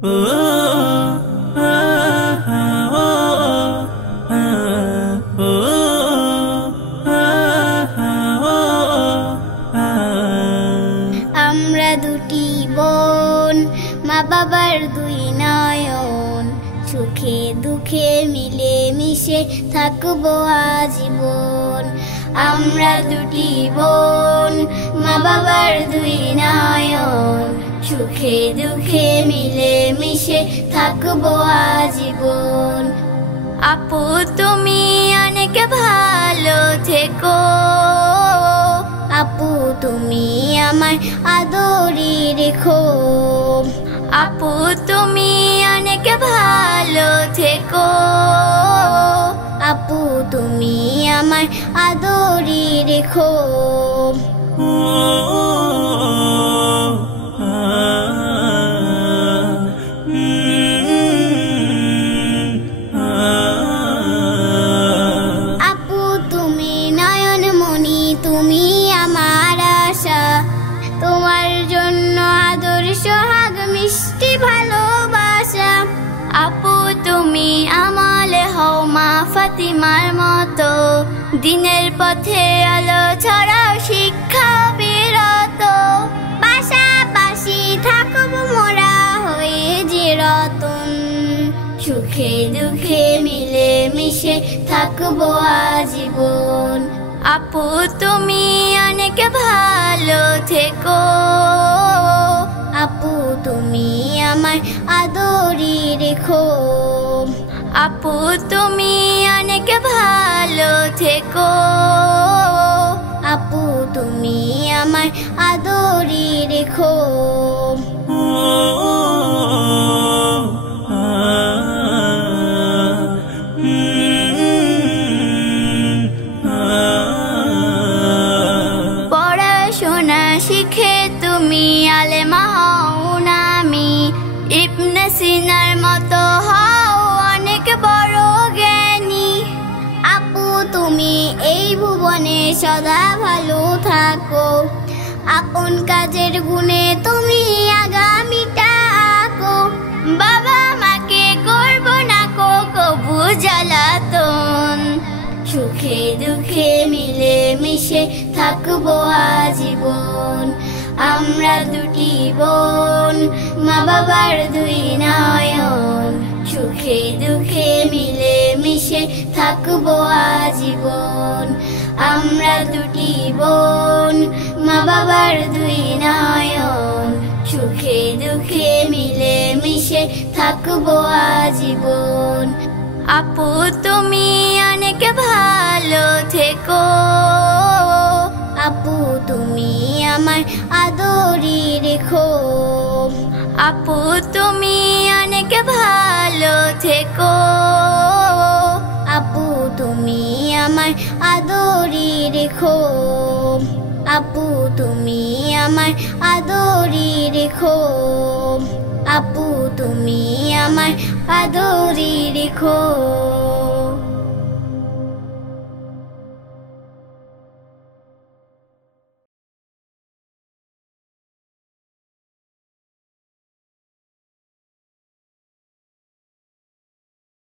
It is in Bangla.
আমরা দুটি বোন, মা বাবার দুই নয়ন, সুখে দুঃখে মিলে মিশে থাকবো আজীবন। আমরা দুটি বোন, মা বাবার দুই নয়ন, সুখে দুঃখে মিলে মিশে থাকবো আজীবন। আপু তুমি অনেক ভালো থেকো, আপু তুমি আমায় আদরি রেখো। আপু তুমি অনেক ভালো থেকো, আপু তুমি আমায় আদরি রেখো। আপু তুমি নয়নমণি, তুমি আমার আশা, তোমার জন্য আদর সোহাগ মিষ্টি ভালোবাসা। আপু তুমি আমাল হও মা ফাতিমার মতো, দিনের পথে আলো ছড়াও শিক্ষা বিরত। পাশাপাশি থাকবো মোরা হয়ে যে রতন, সুখে দুঃখে মিলে মিশে থাকবো আজীবন। আপু তুমি অনেক ভালো থেকো, আপু তুমি আমায় আদরি রেখো। আপু তুমি অনেক ভালো থেকো, আপু তুমি আমায় আদরি রেখো। পড়াশোনা শিখে তুমি আলেমা হও নামি, ইবনে সিনার মতো হও অনেক বড় জ্ঞানী। আপু তুমি এই ভুবনে সদা ভালো থাকো, আপন কাজের গুণে তুমি আগামীটা আঁকো। বাবা মাকে করব না কবু জ্বালাতন, সুখে দুঃখে মিলে মিশে থাকবো আজীবন। আমরা দুটি বোন, মা বাবার দুই নয়ন, সুখে দুঃখে মিলে মিশে থাকবো আজীবন। আমরা দুটি বোন, মা বাবার দুই নয়ন, সুখে দুঃখে মিলে মিশে থাকবো আজীবন। আপু তুমি অনেক ভালো থেকো, আপু তুমি আমায় আদরি রেখো। আপু তুমি অনেক ভালো থেকো, আপু তুমি আমায় আদরি রেখো। আপু তুমি আমায় আদরি রেখো, আপু তুমি আমায় আদরি রেখো।